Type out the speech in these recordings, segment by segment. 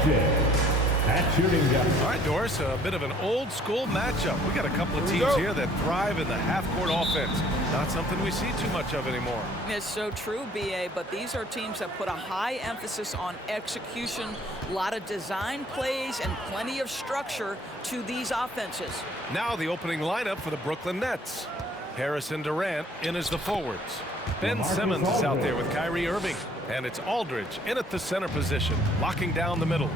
At shooting guard. All right, Doris, a bit of an old school matchup. We got a couple of teams here that thrive in the half-court offense. Not something we see too much of anymore. It's so true, B.A., but these are teams that put a high emphasis on execution, a lot of design plays, and plenty of structure to these offenses. Now the opening lineup for the Brooklyn Nets. Harrison Durant in as the forwards. Ben Simmons is out there with Kyrie Irving. And it's Aldridge in at the center position, locking down the middle.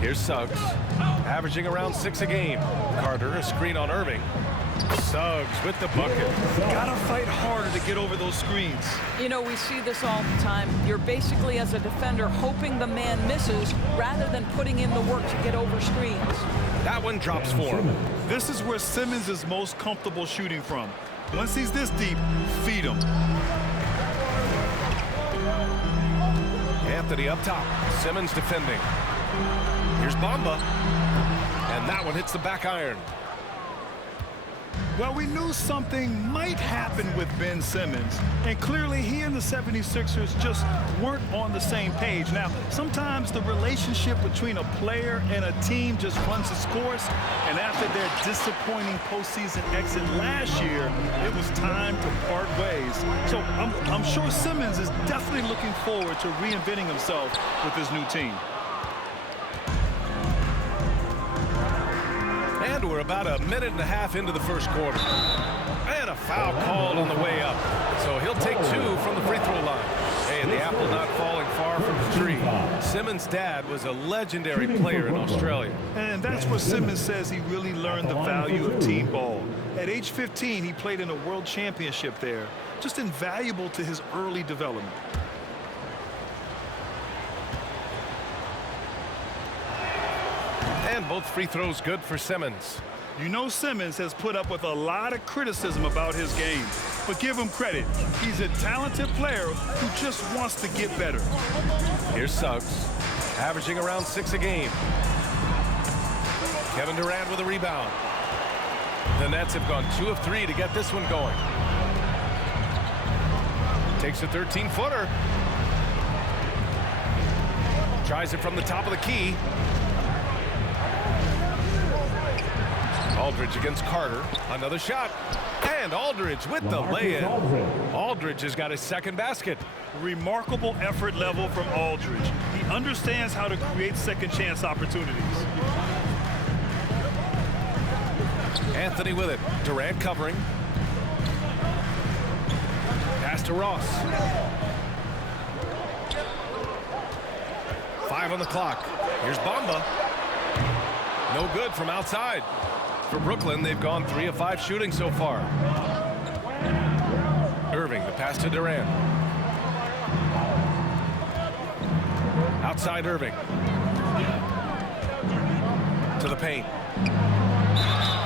Here's Suggs, averaging around 6 a game. Carter, a screen on Irving. Suggs with the bucket. Gotta fight harder to get over those screens. You know, we see this all the time. You're basically, as a defender, hoping the man misses rather than putting in the work to get over screens. That one drops for him. This is where Simmons is most comfortable shooting from. Once he's this deep, feed him. Anthony up top. Simmons defending. Here's Bamba. And that one hits the back iron. Well, we knew something might happen with Ben Simmons, and clearly he and the 76ers just weren't on the same page. Now, sometimes the relationship between a player and a team just runs its course, and after their disappointing postseason exit last year, it was time to part ways. So I'm sure Simmons is definitely looking forward to reinventing himself with his new team. And we're about a minute and a half into the first quarter. And a foul called on the way up. So he'll take 2 from the free throw line. Hey, the apple not falling far from the tree. Simmons' dad was a legendary player in Australia. And that's where Simmons says he really learned the value of team ball. At age 15, he played in a world championship there. Just invaluable to his early development. And both free throws good for Simmons. You know Simmons has put up with a lot of criticism about his game. But give him credit. He's a talented player who just wants to get better. Here's Suggs, averaging around 6 a game. Kevin Durant with a rebound. The Nets have gone 2 of 3 to get this one going. Takes a 13-footer. Tries it from the top of the key. Aldridge against Carter. Another shot. And Aldridge with the lay-in. Aldridge has got his second basket. Remarkable effort level from Aldridge. He understands how to create second chance opportunities. Anthony with it. Durant covering. Pass to Ross. 5 on the clock. Here's Bamba. No good from outside. For Brooklyn, they've gone 3 of 5 shooting so far. Irving, the pass to Durant. Outside Irving. To the paint.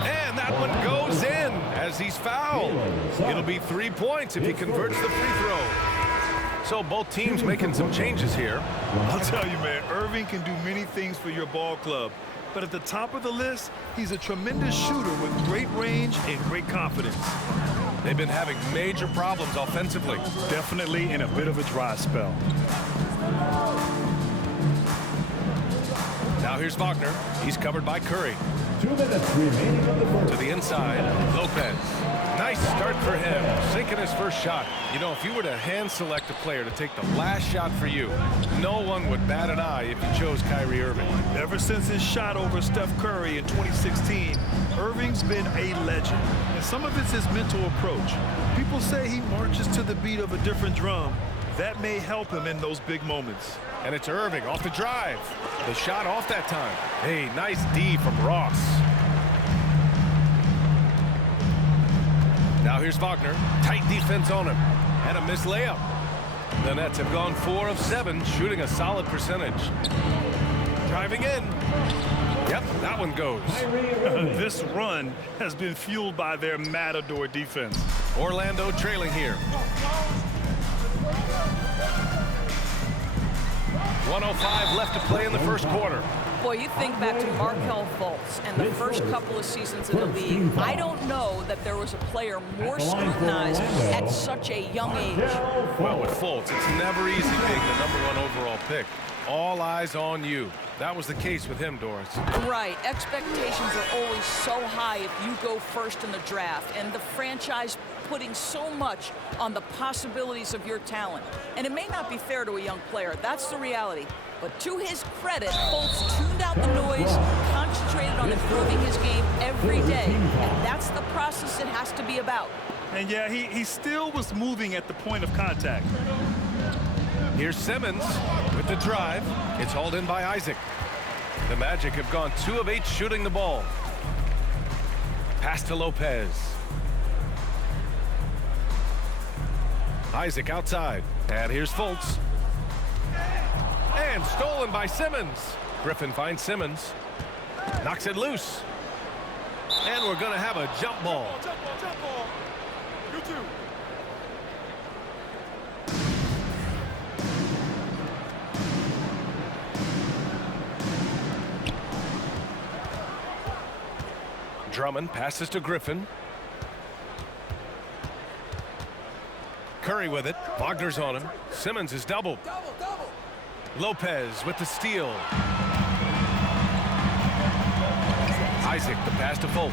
And that one goes in as he's fouled. It'll be 3 points if he converts the free throw. So both teams making some changes here. I'll tell you, man, Irving can do many things for your ball club. But at the top of the list, he's a tremendous shooter with great range and great confidence. They've been having major problems offensively. Definitely in a bit of a dry spell. Now here's Wagner. He's covered by Curry. 2 minutes remaining on the first. To the inside, Lopez. Nice start for him, sinking his first shot. You know, if you were to hand select a player to take the last shot for you, no one would bat an eye if you chose Kyrie Irving. Ever since his shot over Steph Curry in 2016, Irving's been a legend. And some of it's his mental approach. People say he marches to the beat of a different drum. That may help him in those big moments. And it's Irving off the drive. The shot off that time. Hey, nice D from Ross. Now here's Wagner. Tight defense on him. And a missed layup. The Nets have gone 4 of 7, shooting a solid percentage. Driving in. Yep, that one goes. This run has been fueled by their Matador defense. Orlando trailing here. 1:05 left to play in the first quarter. Boy, you think back to Markelle Fultz and the first couple of seasons in the league. I don't know that there was a player more scrutinized at such a young age. Well, with Fultz, it's never easy being the #1 overall pick. All eyes on you. That was the case with him, Doris. Right. Expectations are always so high if you go first in the draft, and the franchise putting so much on the possibilities of your talent. And it may not be fair to a young player. That's the reality. But to his credit, Fultz tuned out the noise, concentrated on improving his game every day. And that's the process it has to be about. And yeah, he still was moving at the point of contact. Here's Simmons with the drive. It's hauled in by Isaac. The Magic have gone 2 of 8 shooting the ball. Pass to Lopez. Isaac outside. And here's Fultz. And stolen by Simmons. Griffin finds Simmons. Knocks it loose. And we're going to have a jump ball. Jump ball. You too. Drummond passes to Griffin. Curry with it. Wagner's on him. Simmons is doubled. Lopez with the steal. Isaac, the pass to Fultz.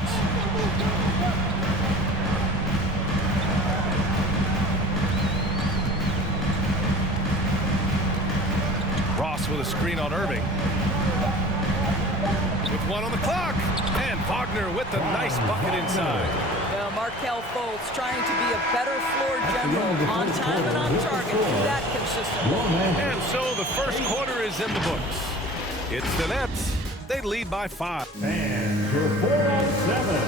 Ross with a screen on Irving. With 1 on the clock. And Wagner with the nice bucket inside. Well, Markelle Fultz trying to be a better floor general, on time and on target. Do that consistently. And so the first quarter is in the books. It's the Nets. They lead by 5. And your 4-on-7.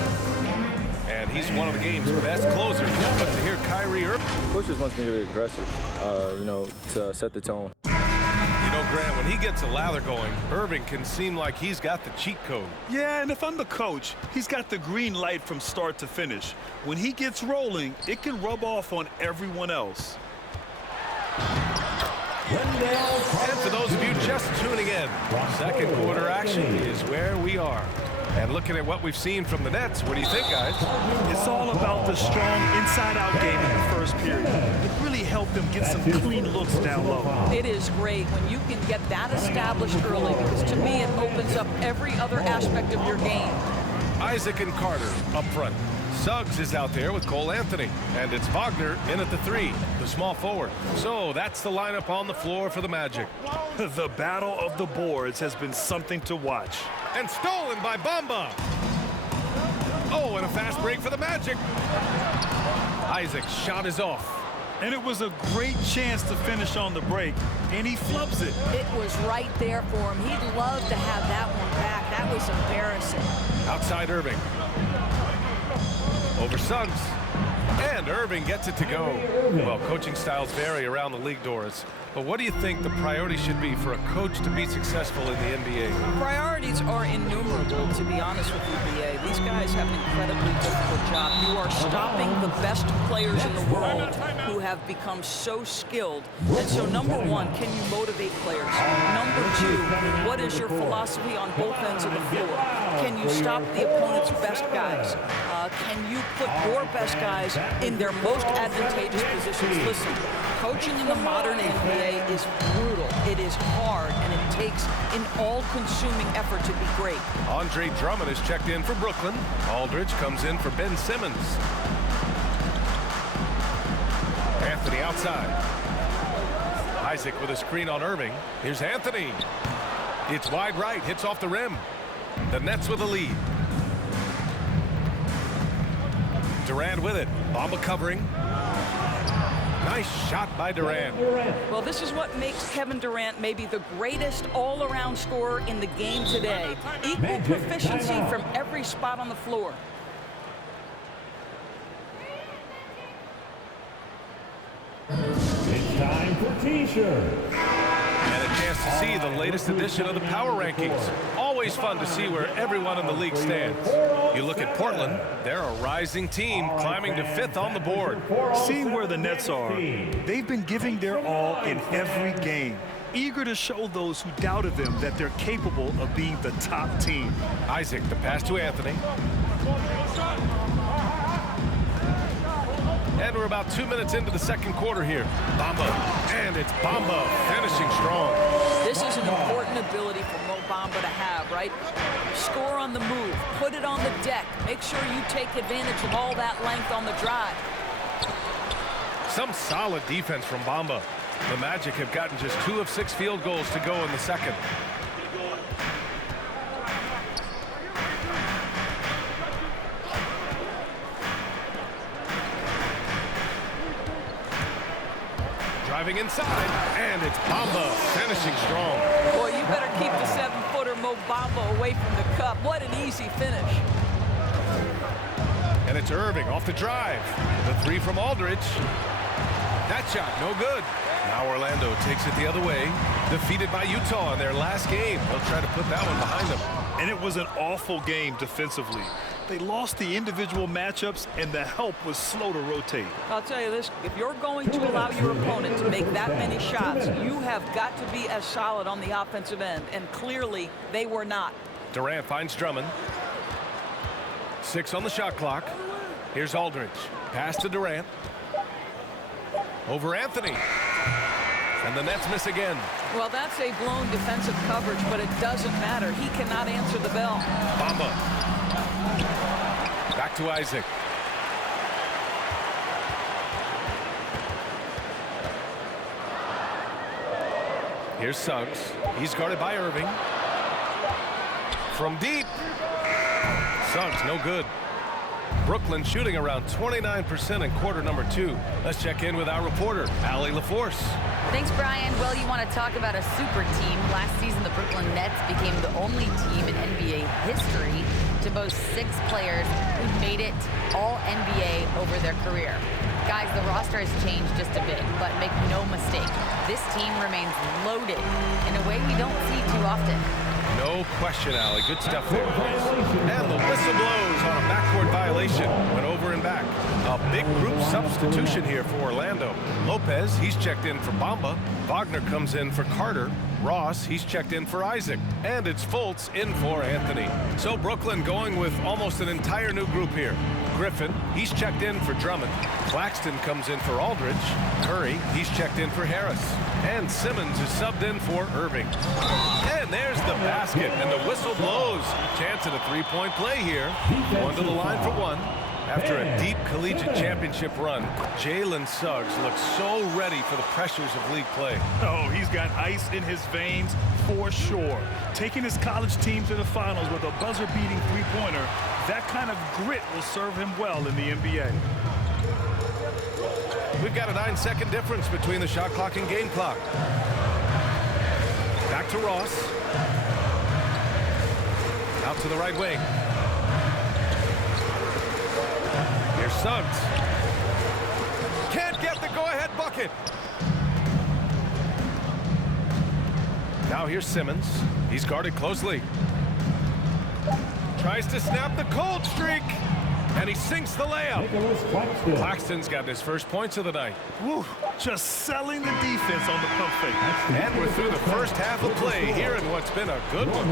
And he's one of the game's best closers. But to hear Kyrie Irving. Coach just wants me to be aggressive, to set the tone. You know, Grant, when he gets a lather going, Irving can seem like he's got the cheat code. Yeah, and if I'm the coach, he's got the green light from start to finish. When he gets rolling, it can rub off on everyone else. And for those of you just tuning in, second quarter action is where we are. And looking at what we've seen from the Nets, what do you think, guys? It's all about the strong inside-out game in the first period. It really helped them get some clean looks down low. It is great when you can get that established early, because to me it opens up every other aspect of your game. Isaac and Carter up front. Suggs is out there with Cole Anthony. And it's Wagner in at the 3, the small forward. So that's the lineup on the floor for the Magic. The battle of the boards has been something to watch. And stolen by Bamba. Oh, and a fast break for the Magic. Isaac's shot is off. And it was a great chance to finish on the break, and he flubs it. It was right there for him. He'd love to have that one back. That was embarrassing. Outside Irving. Over Suggs. And Irving gets it to go. Well, coaching styles vary around the league, Doris. But what do you think the priority should be for a coach to be successful in the NBA? Priorities are innumerable, to be honest with you, BA. These guys have an incredibly difficult job. You are stopping the best players in the world who have become so skilled. And so, number one, can you motivate players? Number two, what is your philosophy on both ends of the floor? Can you stop the opponent's best guys? Can you put your best guys in their most advantageous positions? Listen, coaching in the modern NBA is brutal. It is hard, and it takes an all-consuming effort to be great. Andre Drummond is checked in for Brooklyn. Aldridge comes in for Ben Simmons. Anthony outside. Isaac with a screen on Irving. Here's Anthony. It's wide right, hits off the rim. The Nets with the lead. Durant with it. Bamba covering. Nice shot by Durant. Well, this is what makes Kevin Durant maybe the greatest all-around scorer in the game today. Equal proficiency from every spot on the floor. It's time for T-shirt. And a chance to see the latest edition of the Power Rankings. Always fun to see where everyone in the league stands. You look at Portland, they're a rising team climbing to 5th on the board. Seeing where the Nets are, they've been giving their all in every game. eager to show those who doubted them that they're capable of being the top team. Isaac, the pass to Anthony. And we're about 2 minutes into the second quarter here. Bamba, and it's Bamba finishing strong. This is an important ability for Mo Bamba to have, right? Score on the move, put it on the deck, make sure you take advantage of all that length on the drive. Some solid defense from Bamba. The Magic have gotten just 2 of 6 field goals to go in the second. Driving inside, and it's Bamba finishing strong. Boy, you better keep the 7-footer Mo Bamba away from the cup. What an easy finish. And it's Irving off the drive. The 3 from Aldridge. That shot, no good. Now Orlando takes it the other way. Defeated by Utah in their last game. They'll try to put that one behind them. And it was an awful game defensively. They lost the individual matchups, and the help was slow to rotate. I'll tell you this, if you're going to allow your opponent to make that many shots, you have got to be as solid on the offensive end, and clearly they were not. Durant finds Drummond. 6 on the shot clock. Here's Aldridge. Pass to Durant. Over Anthony. And the Nets miss again. Well, that's a blown defensive coverage, but it doesn't matter. He cannot answer the bell. Bamba. Back to Isaac. Here's Suggs. He's guarded by Irving. From deep. Suggs, no good. Brooklyn shooting around 29% in quarter number 2. Let's check in with our reporter, Allie LaForce. Thanks, Brian. Well, you want to talk about a super team. Last season, the Brooklyn Nets became the only team in NBA history to boast 6 players who made it all NBA over their career. Guys, the roster has changed just a bit, but make no mistake, this team remains loaded in a way we don't see too often. No question, Allie. Good stuff there. And the whistle blows on a backcourt violation. Went over and back. A big group substitution here for Orlando. Lopez, he's checked in for Bamba. Wagner comes in for Carter. Ross, he's checked in for Isaac. And it's Fultz in for Anthony. So Brooklyn going with almost an entire new group here. Griffin, he's checked in for Drummond. Claxton comes in for Aldridge. Curry, he's checked in for Harris. And Simmons is subbed in for Irving. And there's the basket, and the whistle blows. Chance at a 3-point play here. One to the line for one. After a deep collegiate championship run, Jalen Suggs looks so ready for the pressures of league play. Oh, he's got ice in his veins for sure. Taking his college team to the finals with a buzzer-beating 3-pointer, that kind of grit will serve him well in the NBA. We've got a 9-second difference between the shot clock and game clock. Back to Ross. Out to the right wing. Here's Suggs. Can't get the go-ahead bucket. Now here's Simmons. He's guarded closely. Tries to snap the cold streak. And he sinks the layup. Claxton's got his first points of the night. Woo, just selling the defense on the pump fake. And we're through the first half of play here in what's been a good one.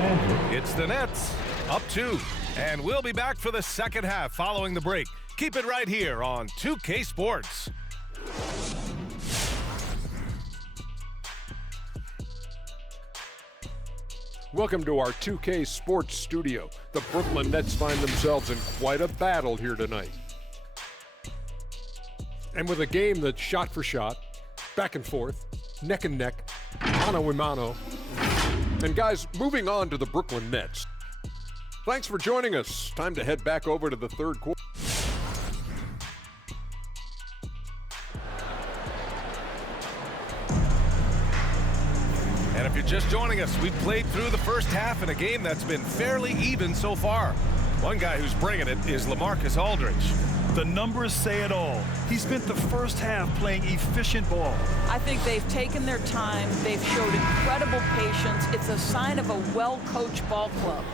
It's the Nets up 2. And we'll be back for the second half following the break. Keep it right here on 2K Sports. Welcome to our 2K Sports studio. The Brooklyn Nets find themselves in quite a battle here tonight. And with a game that's shot for shot, back and forth, neck and neck, mano a mano. And guys, moving on to the Brooklyn Nets. Thanks for joining us. Time to head back over to the third quarter. And if you're just joining us, we've played through the first half in a game that's been fairly even so far. One guy who's bringing it is LaMarcus Aldridge. The numbers say it all. He spent the first half playing efficient ball. I think they've taken their time. They've showed incredible patience. It's a sign of a well-coached ball club.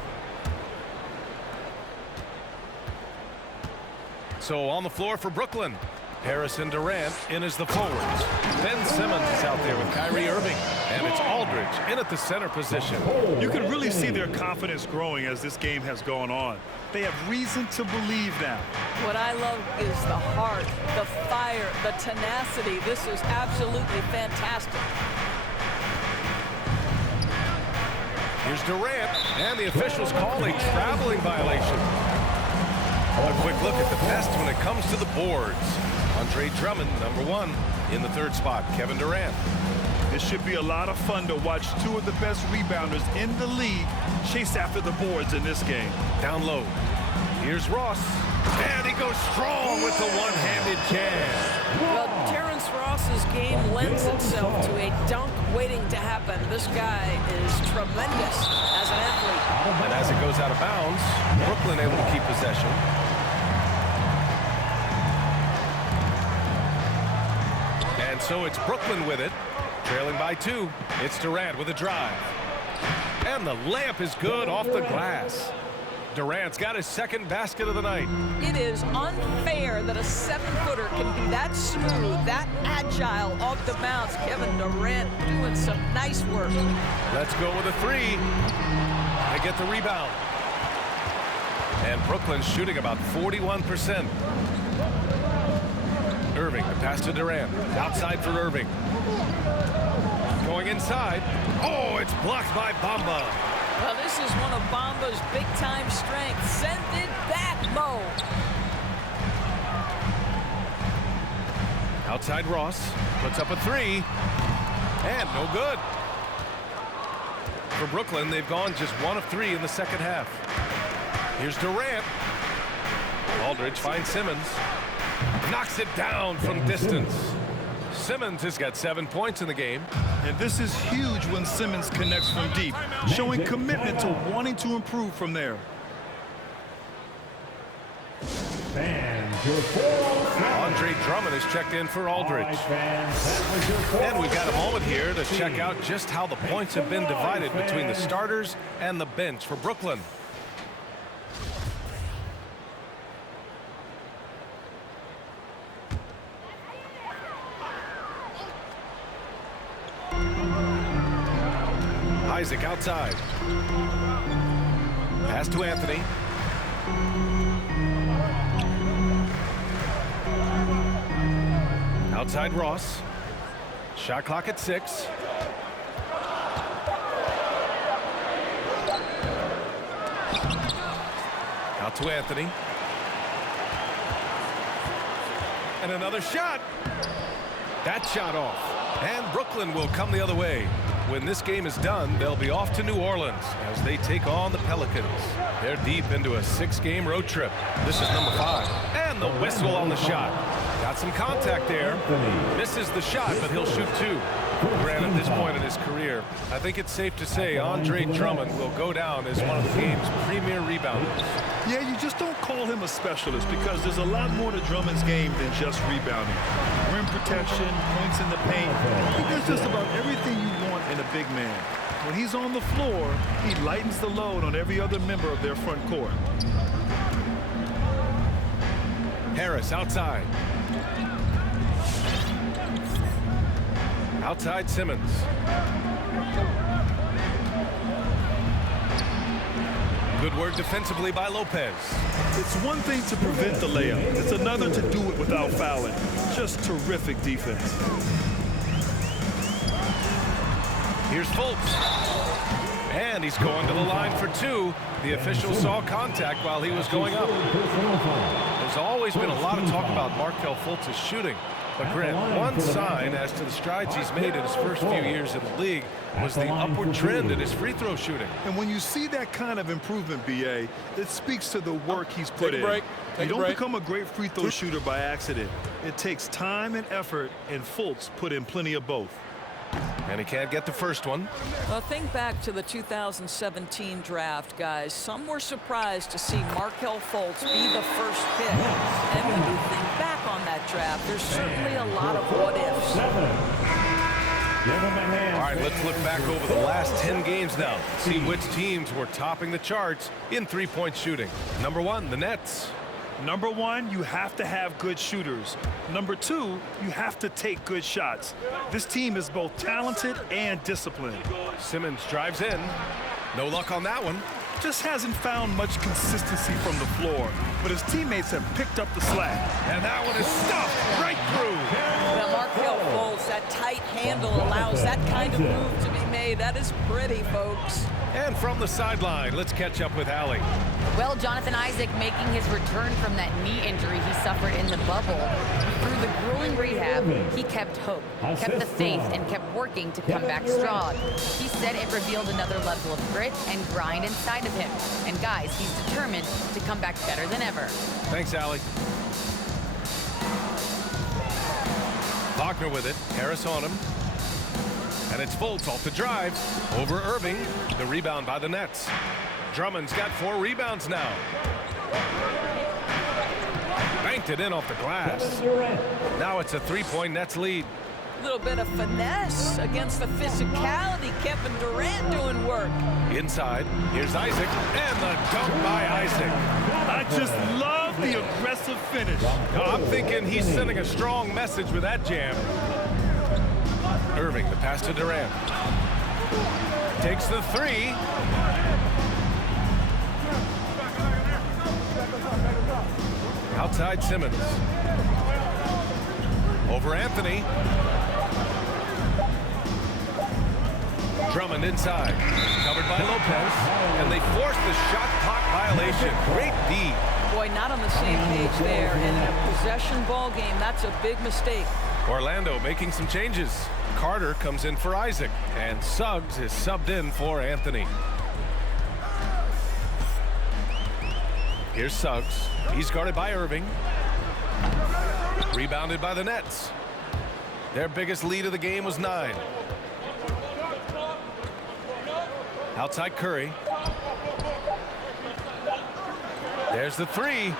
So on the floor for Brooklyn, Harris and Durant in as the forwards. Ben Simmons is out there with Kyrie Irving. And it's Aldridge Aldridge in at the center position. You can really see their confidence growing as this game has gone on. They have reason to believe now. What I love is the heart, the fire, the tenacity. This is absolutely fantastic. Here's Durant, and the officials call a traveling violation. A quick look at the best when it comes to the boards. Andre Drummond, #1, in the 3rd spot. Kevin Durant. This should be a lot of fun to watch two of the best rebounders in the league chase after the boards in this game. Down low. Here's Ross. And he goes strong with the one-handed jam. Well, Terrence Ross's game lends itself to a dunk waiting to happen. This guy is tremendous as an athlete. And as it goes out of bounds, Brooklyn able to keep possession. And so it's Brooklyn with it, trailing by 2. It's Durant with a drive. And the layup is good off the glass. Durant's got his 2nd basket of the night. It is unfair that a 7-footer can be that smooth, that agile off the bounce. Kevin Durant doing some nice work. Let's go with a 3. They get the rebound. And Brooklyn's shooting about 41%. Irving, the pass to Durant. Outside for Irving. Going inside. Oh, it's blocked by Bamba. Well, this is one of Bamba's big-time strengths. Send it back, Mo. Outside Ross. Puts up a 3. And no good. For Brooklyn, they've gone just 1 of 3 in the 2nd half. Here's Durant. Aldridge finds Simmons. Knocks it down from distance. Simmons has got 7 points in the game. And this is huge when Simmons connects from deep, showing commitment to wanting to improve from there. Andre Drummond is checked in for Aldridge. And we've got a moment here to check out just how the points have been divided between the starters and the bench for Brooklyn. Isaac outside. Pass to Anthony. Outside Ross. Shot clock at 6. Out to Anthony. And another shot. That shot off. And Brooklyn will come the other way. When this game is done, they'll be off to New Orleans as they take on the Pelicans. They're deep into a 6-game road trip. This is number 5. And the whistle on the shot. Got some contact there. Misses the shot, but he'll shoot 2. Grant, at this point in his career, I think it's safe to say Andre Drummond will go down as one of the game's premier rebounders. Yeah, you just don't call him a specialist because there's a lot more to Drummond's game than just rebounding. Rim protection, points in the paint. He does just about everything you want in a big man. When he's on the floor, he lightens the load on every other member of their front court. Harris outside. Outside Simmons. Good work defensively by Lopez. It's one thing to prevent the layup. It's another to do it without fouling. Just terrific defense. Here's Fultz. And he's going to the line for 2. The official saw contact while he was going up. There's always been a lot of talk about Markelle Fultz's shooting. But Grant, one sign as to the strides he's made in his first few years in the league was the upward trend in his free throw shooting. And when you see that kind of improvement, B.A., it speaks to the work he's put in. You don't become a great free throw shooter by accident. It takes time and effort, and Fultz put in plenty of both. And he can't get the first one. Well, think back to the 2017 draft, guys. Some were surprised to see Markelle Fultz be the first pick. And when you think back on that draft, there's certainly a lot of what-ifs. All right, let's look back over the last 10 games now. See which teams were topping the charts in three-point shooting. Number 1, the Nets. Number one, you have to have good shooters. Number two, you have to take good shots. This team is both talented and disciplined. Simmons drives in. No luck on that one. Just hasn't found much consistency from the floor, but his teammates have picked up the slack. And that one is stuffed right through. Now, Markelle Fultz, that tight handle allows that kind of move to be made. That is pretty, folks. And from the sideline, let's catch up with Allie. Well, Jonathan Isaac making his return from that knee injury he suffered in the bubble. Through the grueling rehab, he kept hope, kept the faith, and kept working to come back strong. He said it revealed another level of grit and grind inside of him. And guys, he's determined to come back better than ever. Thanks, Allie. Wagner with it. Harris on him. And it's Fultz off the drive. Over Irving. The rebound by the Nets. Drummond's got 4 rebounds now. Banked it in off the glass. Now it's a 3-point Nets lead. A little bit of finesse against the physicality. Kevin Durant doing work. Inside. Here's Isaac. And the dunk by Isaac. I just love the aggressive finish. I'm thinking he's sending a strong message with that jam. Irving, the pass to Durant. Takes the 3. Outside Simmons. Over Anthony. Drummond inside. Covered by Lopez. And they force the shot clock violation. Great D. Boy, not on the same page there. And in a possession ball game, that's a big mistake. Orlando making some changes. Carter comes in for Isaac. And Suggs is subbed in for Anthony. Here's Suggs. He's guarded by Irving. Rebounded by the Nets. Their biggest lead of the game was 9. Outside Curry. There's the 3.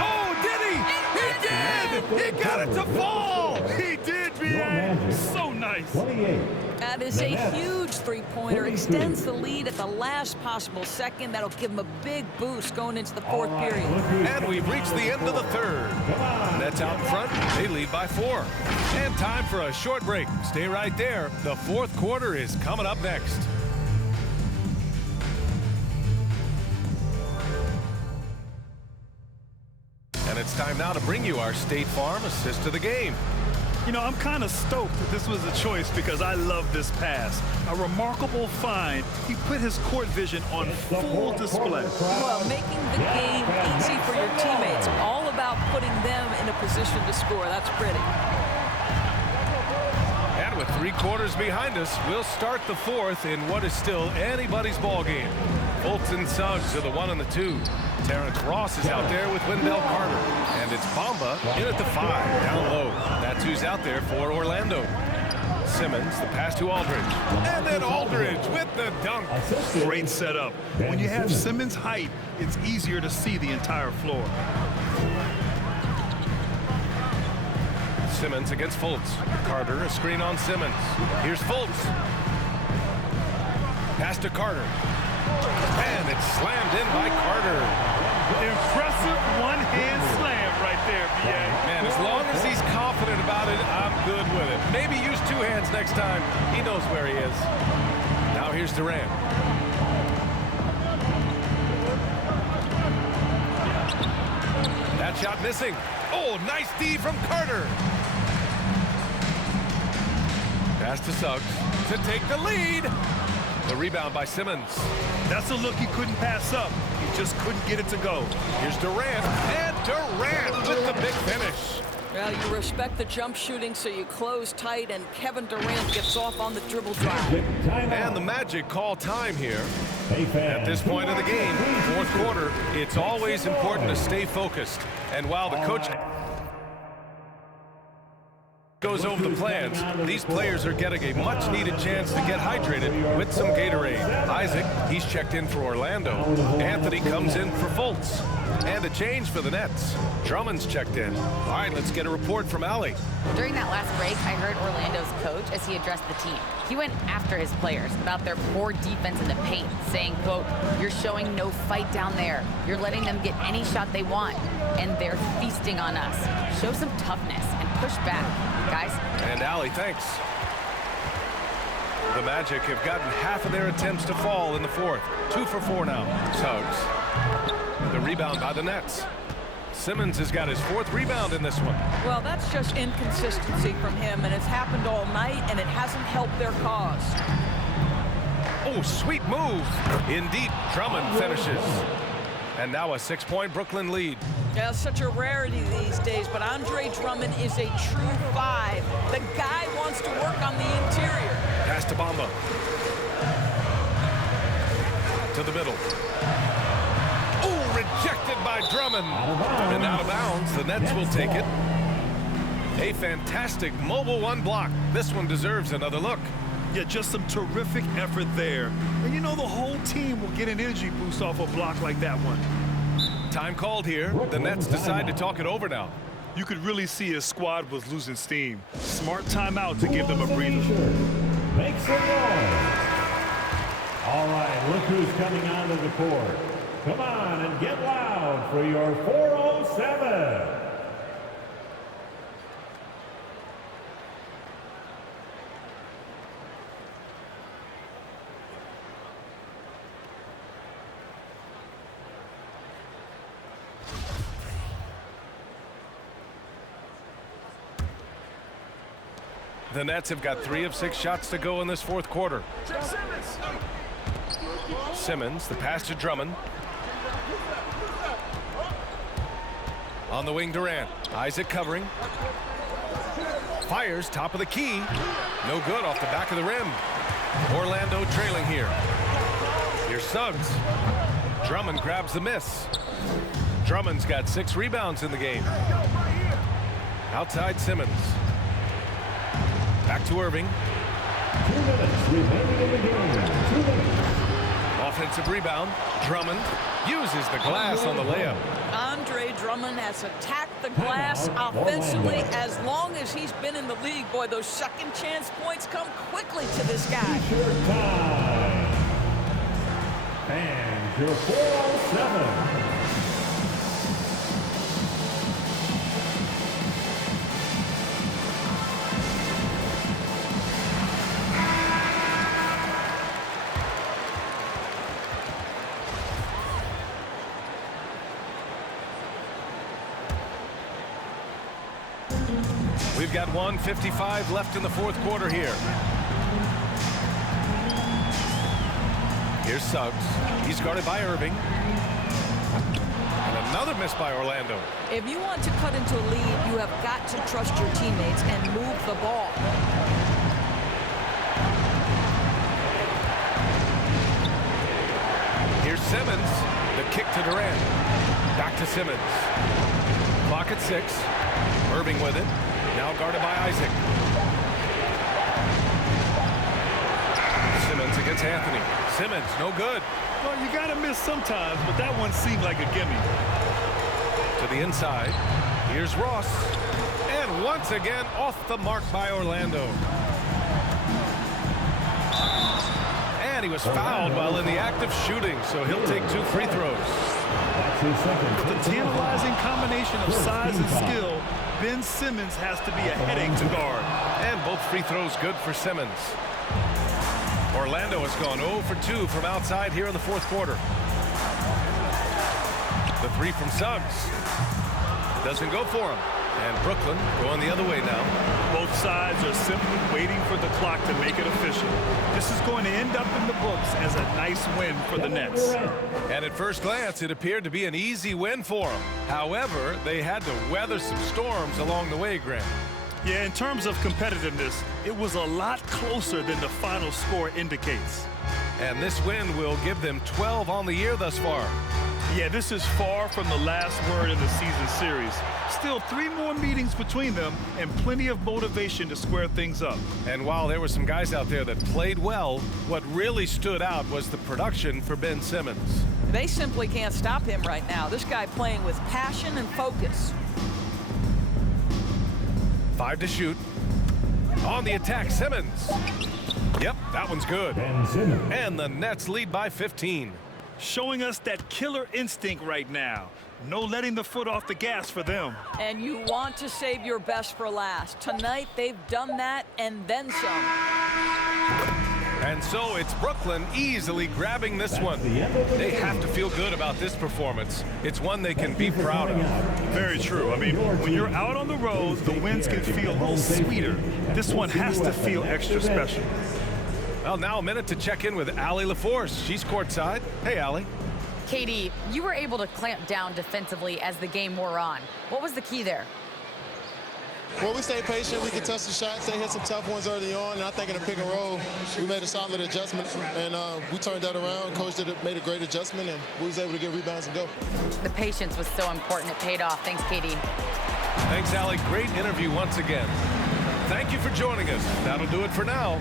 Oh, did he? He did! He got it to fall! He did, B.A. So nice. 28. That is a huge three-pointer. Extends the lead at the last possible second. That'll give him a big boost going into the 4th period. And we've reached the end of the 3rd. Nets out in front. They lead by 4. And time for a short break. Stay right there. The 4th quarter is coming up next. And it's time now to bring you our State Farm assist of the game. You know, I'm kind of stoked that this was a choice because I love this pass. A remarkable find. He put his court vision on full display. Well, making the game easy for your teammates. All about putting them in a position to score. That's pretty. And with 3 quarters behind us, we'll start the 4th in what is still anybody's ball game. Fultz and Suggs are the 1 and the 2. Terrence Ross is out there with Wendell Carter. And it's Bamba in at the 5, down low. That's who's out there for Orlando. Simmons, the pass to Aldridge. And then Aldridge with the dunk. Great setup. When you have Simmons' height, it's easier to see the entire floor. Simmons against Fultz. Carter, a screen on Simmons. Here's Fultz. Pass to Carter. And it's slammed in by Carter. Impressive one-hand slam right there, B.A. Man, as long as he's confident about it, I'm good with it. Maybe use 2 hands next time. He knows where he is. Now here's Durant. That shot missing. Oh, nice D from Carter. Pass to Suggs to take the lead. The rebound by Simmons. That's a look he couldn't pass up. He just couldn't get it to go. Here's Durant, and Durant with the big finish. Well, you respect the jump shooting, so you close tight, and Kevin Durant gets off on the dribble drive. And the Magic call time here. At this point of the game, 4th quarter, it's always important to stay focused. And while the coach Goes over the plans. These players are getting a much-needed chance to get hydrated with some Gatorade. Isaac, he's checked in for Orlando. Anthony comes in for Fultz. And a change for the Nets. Drummond's checked in. All right, let's get a report from Allie. During that last break, I heard Orlando's coach as he addressed the team. He went after his players about their poor defense in the paint, saying, quote, "You're showing no fight down there. You're letting them get any shot they want, and they're feasting on us. Show some toughness and push back, guys." And Allie, thanks. The Magic have gotten half of their attempts to fall in the fourth. 2 for 4 now. Suggs. The rebound by the Nets. Simmons has got his 4th rebound in this one. Well, that's just inconsistency from him, and it's happened all night, and it hasn't helped their cause. Oh, sweet move. Indeed, Drummond finishes. And now a 6-point Brooklyn lead. Yeah, such a rarity these days, but Andre Drummond is a true 5. The guy wants to work on the interior. Pass to Bamba. To the middle. Oh, rejected by Drummond. And out of bounds, the Nets will take it. A fantastic mobile 1 block. This one deserves another look. Yeah, just some terrific effort there. And you know the whole team will get an energy boost off a block like that one. Time called here. The Nets decide to talk it over now. You could really see his squad was losing steam. Smart timeout to give them a breather. Make some noise. All right, look who's coming onto the court. Come on and get loud for your 407. The Nets have got 3 of 6 shots to go in this 4th quarter. Simmons, the pass to Drummond. On the wing, Durant. Isaac covering. Fires, top of the key. No good, off the back of the rim. Orlando trailing here. Here's Suggs. Drummond grabs the miss. Drummond's got 6 rebounds in the game. Outside Simmons. Back to Irving. 2 minutes remaining in the game. 2 minutes. Offensive rebound. Drummond uses the glass on the layup. Andre Drummond has attacked the glass offensively as long as he's been in the league. Boy, those second chance points come quickly to this guy. T-shirt time. And your 407. We've got 1:55 left in the 4th quarter here. Here's Suggs. He's guarded by Irving. And another miss by Orlando. If you want to cut into a lead, you have got to trust your teammates and move the ball. Here's Simmons. The kick to Durant. Back to Simmons. Clock at 6. Irving with it. Now guarded by Isaac. Simmons against Anthony. Simmons, no good. Well, you got to miss sometimes, but that one seemed like a gimme. To the inside. Here's Ross. And once again, off the mark by Orlando. And he was fouled while in the act of shooting, so he'll take 2 free throws. That's his second. With the tantalizing combination of size and skill, Ben Simmons has to be a headache to guard. And both free throws good for Simmons. Orlando has gone 0 for 2 from outside here in the 4th quarter. The 3 from Suggs. Doesn't go for him. And Brooklyn going the other way now. Both sides are simply waiting for the clock to make it official. This is going to end up in the books as a nice win for the Nets. And at first glance, it appeared to be an easy win for them. However, they had to weather some storms along the way, Grant. Yeah, in terms of competitiveness, it was a lot closer than the final score indicates. And this win will give them 12 on the year thus far. Yeah, this is far from the last word in the season series. Still 3 more meetings between them and plenty of motivation to square things up. And while there were some guys out there that played well, what really stood out was the production for Ben Simmons. They simply can't stop him right now. This guy playing with passion and focus. 5 to shoot. On the attack, Simmons. Yep, that one's good. Ben Simmons. And the Nets lead by 15. Showing us that killer instinct right now. No letting the foot off the gas for them. And you want to save your best for last. Tonight, they've done that and then some. And so it's Brooklyn easily grabbing this one. They have to feel good about this performance. It's one they can be proud of. Very true. I mean, when you're out on the road, the wins can feel a little sweeter. This one has to feel extra special. Well, now a minute to check in with Allie LaForce. She's courtside. Hey, Allie. Katie, you were able to clamp down defensively as the game wore on. What was the key there? Well, we stayed patient. We contested shots. They hit some tough ones early on. And I think in the pick and roll, we made a solid adjustment. And we turned that around. Coach made a great adjustment, and we was able to get rebounds and go. The patience was so important. It paid off. Thanks, Katie. Thanks, Allie. Great interview once again. Thank you for joining us. That'll do it for now.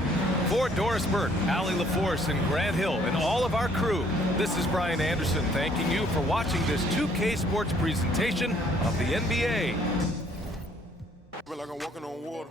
For Doris Burke, Allie LaForce, and Grant Hill, and all of our crew, this is Brian Anderson thanking you for watching this 2K Sports presentation of the NBA. Feel like I'm walking on water.